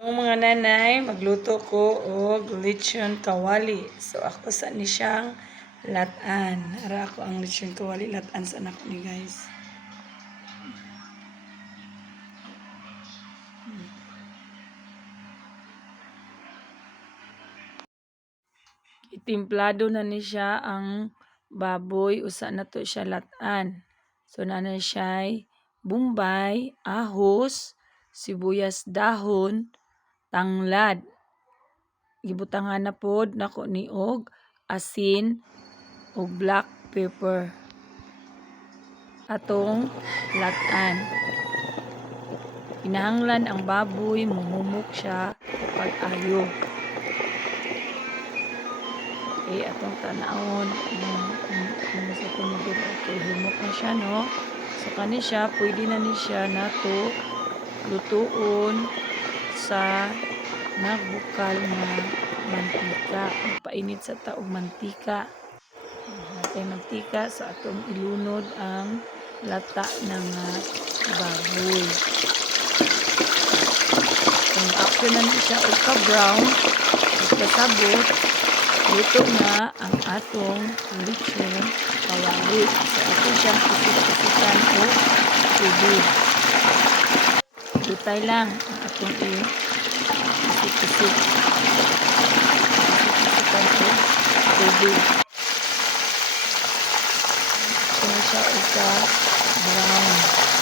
Yung mga nanay, magluto ko og lechon kawali. So ako sa ni siyang latan. Ara ako ang lechon kawali latan sa anak ni guys. Itimplado na ni siya ang baboy usa na to siya latan. So nanay siya'y bumbay, ahos, sibuyas dahon, tanglad. Gibutangan na pod nako ni og asin ug black pepper. Atong latan. Kinahanglan ang baboy mumumok siya pag-ayo. Okay, atong tanawon sa tinidor. Okay, humok na siya, no? So, kani siya, pwede na ni siya nato lutuon sa nagbukal na mantika. Painit sa taog mantika. Natay mantika sa atong ilunod ang lata ng baboy. Kung after na siya o ka-brown, kasabot, luto na ang atong lechon kawali. So, ato siyang isip-isipan o tubig. Lutay lang ang atong isip-isip. Isip-isipan o tubig. Ito na siya o ka-brown.